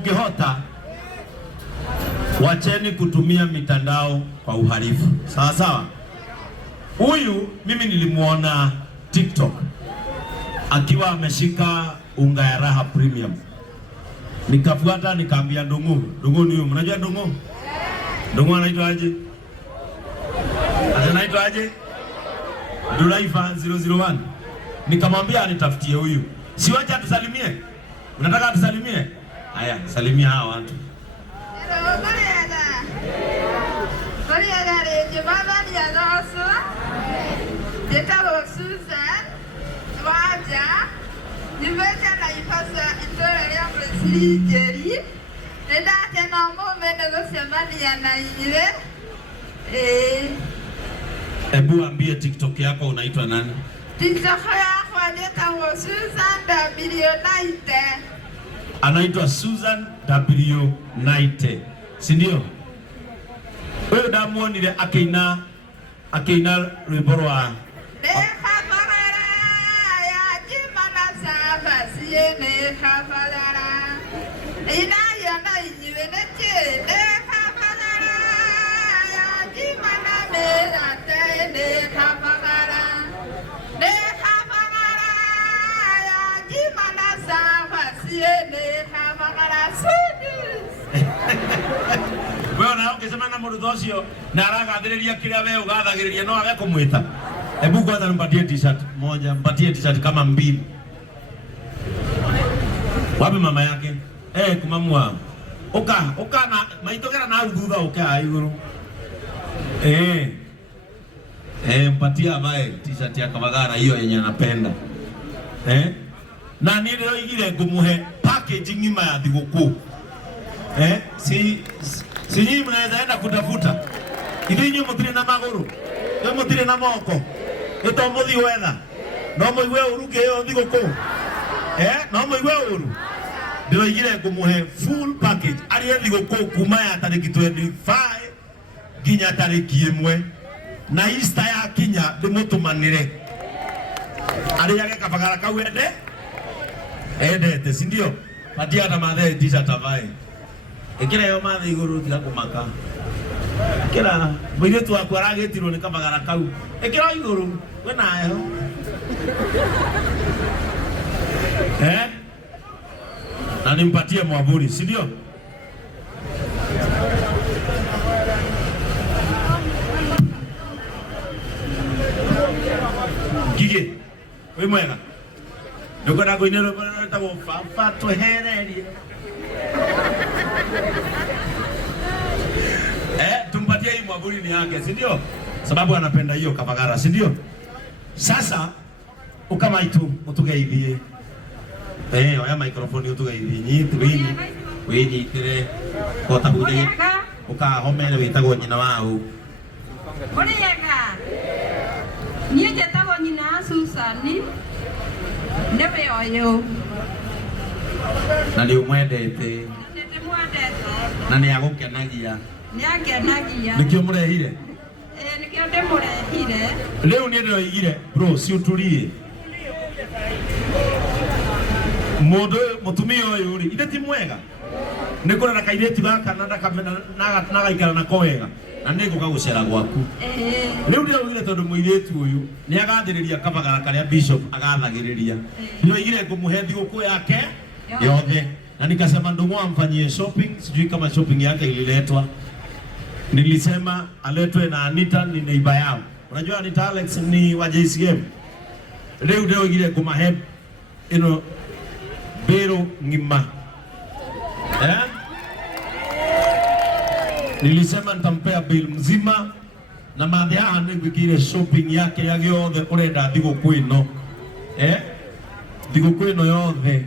mngehota wacheni kutumia mitandao kwa uhalifu. Sawa sawa. Huyu mimi nilimuona TikTok akiwa ameshika unga ya Raha Premium. Nikafuata nikaambia Ndungu ni huyu. Mnajua Ndungu? Ndungu anaitwa aje? Anaitwa aje? Dulaifa 001. Nikamwambia anitafutie huyu. Si wacha tusalimie. Unataka atusalimie? Haya, salimia hawa watu. Susan, waja, nimeja na ipasa itore ya msijeri. Nenda tena mume negosemani ya na ile. Hebu ambie TikTok yako unaitwa nani? TikTok yako anaitwa Susan W9. Anaitwa Susan W9. Si ndio? Wewe ndamuonire akeina rwimbo rwa wewe na ukisema na mũndũ ũcio na aragathĩrĩria kĩrĩa wewe ũgathagĩrĩria no age kũmwĩta. Hebu kwanza nimpatie t-shirt moja, mpatie t-shirt kama mbili. Wapi mama yake? Kumamua. Oka na maitogera na thutha uka iguru. Mpatia avae t-shirt ya Kabagara hiyo yenye anapenda. Na nilio igire ngumuhe package ngima ya thigũkũ. Si nyinyi mnaweza enda kutafuta. Ithinyu mutire na maguru. Yo mutire na moko. Ito muthi wetha. No muigwe uruke yo thigũkũ. No muigwe uru. Ndio igire ngumuhe full package. Ari thigũkũ kuma ya tariki 25 ginya tariki 1. Na Easter ya kinya ndimutumanire. Ari yake Kabagara kau endete, si ndio? Patia na mathe t-shirt avae. Ekira yo mathe iguru tiga kumaka. Kira mwiretu wako aragetirwo ni Kabagara kau. Ekira iguru we nayo. Na nimpatie mwavuli, si ndio? Gige, we mwega. Ndugu na goinero tawo fafa to hereria. Tumpatie hii mwavuli ni yake, si ndio? Sababu anapenda hiyo Kabagara, si ndio? Sasa ukama itu utugeithie. Oya microphone utugeithie nyitu wini. Wini tire kota hude. Ukahomere witagwo nyina wao. Muriega. Niĩ njĩtagwo nyina Susan. Nĩwe ũyũ. Na nĩ umwendete. Na nĩ agũkenagia. Nĩ angenagia. Nĩkĩo mũrehire? Nĩkĩo ndĩmũrehire. Rĩu nĩ ndoigire bro si utulie. Mũndũ mũtumia ũyũ rĩ ithe ti mwega. Nĩ kũrera kairĩtu gaka na gaikara nako wega. Na nĩ ngũka gũcera gwaku. Rĩu ndĩraugire tondũ mũirĩtu ũyũ nĩ agathĩrĩria Kabagara karĩa Bishop agathagĩrĩria. Nĩoigire ngũmũhe thigũkũ yake yothe. Na nikasema Ndung'u amfanyie shopping, sijui kama shopping yake ililetwa. Nilisema aletwe na Anita ni neighbor yao. Unajua Anita Alex ni wa JCM. Leo nĩoigire ngũmahe ino bero ngima. Nilisema nitampea bill mzima na mathi haha nĩngwĩkĩire shopping yake ya giothe urenda thigũkũ ĩno. Thigũkũ ĩno yothe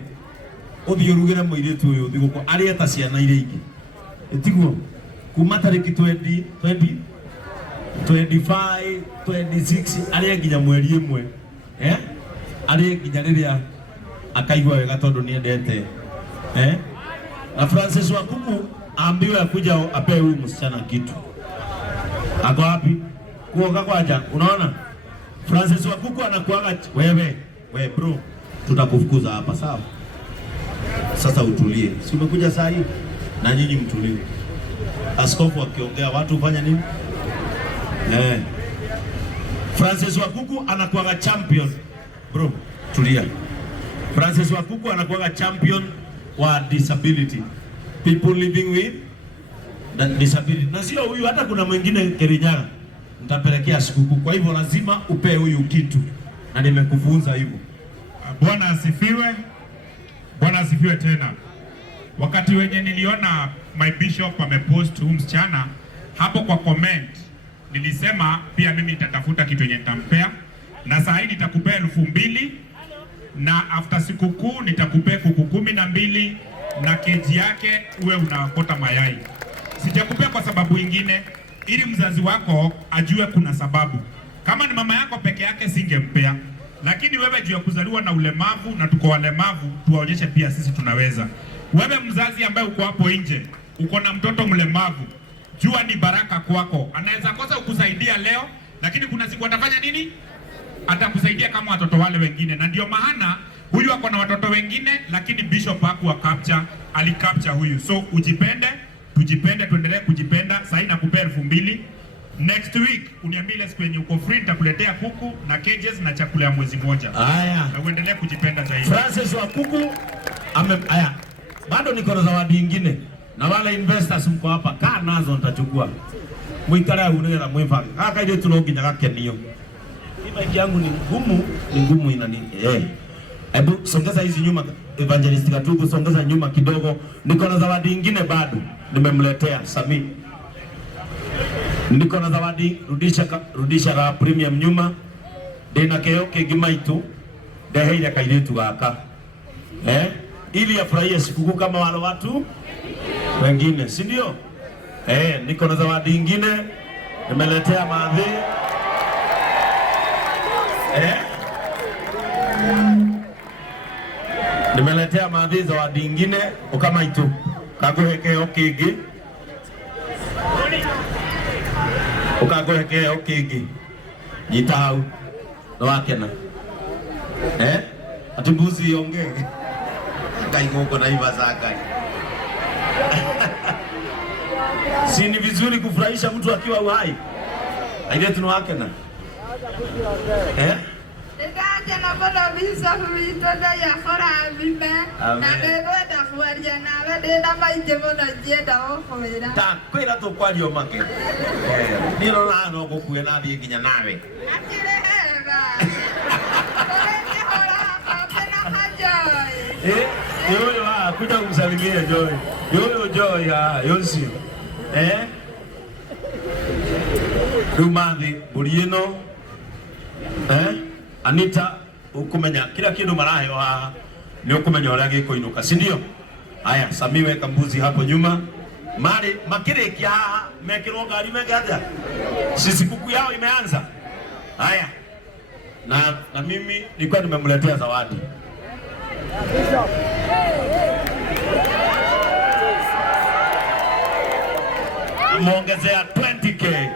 uthii urugire mũirĩtu ũyũ thigũkũ arĩa ta ciana iria ingĩ. Etiguo kuma tariki 20 25 26 arĩa nginya mweri ĩmwe. Arĩa nginya rĩrĩa akaigua wega tondũ nĩ endete. Na Francis Wakuku ambiwe akuja apewe huyu msichana kitu. Ako wapi? Kuoga kwaja. Unaona? Francis Wakuku anakuaga wewe bro, tutakufukuza hapa sawa? Sasa utulie. Si umekuja saa hii na nyinyi mtulie. Askofu akiongea watu fanya nini? Francis Wakuku anakuwa champion. Bro, tulia. Francis Wakuku anakuwa champion wa disability. People living with disability. Na sio huyu, hata kuna mwingine Kirinyaga nitapelekea sikukuu. Kwa hivyo lazima upe huyu kitu. Na nimekufunza hivyo. Bwana asifiwe. Bwana asifiwe tena. Wakati wenye niliona my bishop amepost huyu msichana hapo kwa comment, nilisema pia mimi nitatafuta kitu yenye nitampea, na saa hii nitakupea 2,000 na after sikukuu nitakupea kuku 12 na keji yake uwe unakota mayai. Sijakupea kwa sababu ingine, ili mzazi wako ajue kuna sababu. Kama ni mama yako peke yake singempea, lakini wewe juu ya kuzaliwa na ulemavu na tuko walemavu, tuwaonyeshe pia sisi tunaweza. Wewe mzazi ambaye uko hapo nje, uko na mtoto mlemavu, jua ni baraka kwako. Anaweza kosa ukusaidia leo, lakini kuna siku atafanya nini? Atakusaidia kama watoto wale wengine. Na ndio maana huyu ako na watoto wengine, lakini bishop hakuwa capture, alicapture huyu. So ujipende, tujipende, tuendelee kujipenda. Sasa nakupea 2,000. Next week uniambie ile siku yenye uko free nitakuletea kuku na cages na chakula ya mwezi mmoja. Haya. Na uendelee kujipenda zaidi. Francis Wakuku haya. Bado niko na zawadi nyingine. Na wale investors mko hapa, kaa nazo nitachukua. Muikara unera mwefanga. Kaka ile tunoginya gakenio. Hii yangu ni ngumu inani. Hebu songeza hizi nyuma, Evangelist Katugu, songeza nyuma kidogo. Niko na zawadi nyingine bado nimemletea Sami. Niko na zawadi, rudisha la premium nyuma. Dena keo kegimaitu. Deheira kairetu gaka. Ili afurahie sikukuu kama wale watu wengine, si ndio? Niko na zawadi nyingine nimeletea Madhi. Nimeletea Madhi zawadi nyingine kama itu. Kagohekeo kigi. Ukagohekeo kigi. Jitau. Ndo wakena. Atibuzi yongee. Kaingoko na iva zaka. Si ni vizuri kufurahisha mtu akiwa uhai? Aidha tunawake na. Ndio na bado bisa kuitoa ya khora bimbe. Na bebe da kuaria na bede na maite boda jeda okhwera. Ta kwira to kwario make. Nilo na no gokuena thie nginya nawe. Akire hega. Yoyo kuja kumsalimia Joy. Yoyo Joy Yosi. Rumathi Burieno. Anita ukumenya kila kindu marayo haha ni ukumenya uria gikuinuka, si ndio? Haya, Samiwe kambuzi hapo nyuma. Mari makirikia mekirwo ngari megaja. Sisi kuku yao imeanza. Haya. Na mimi nilikuwa nimemletea zawadi. Muongezea 20K.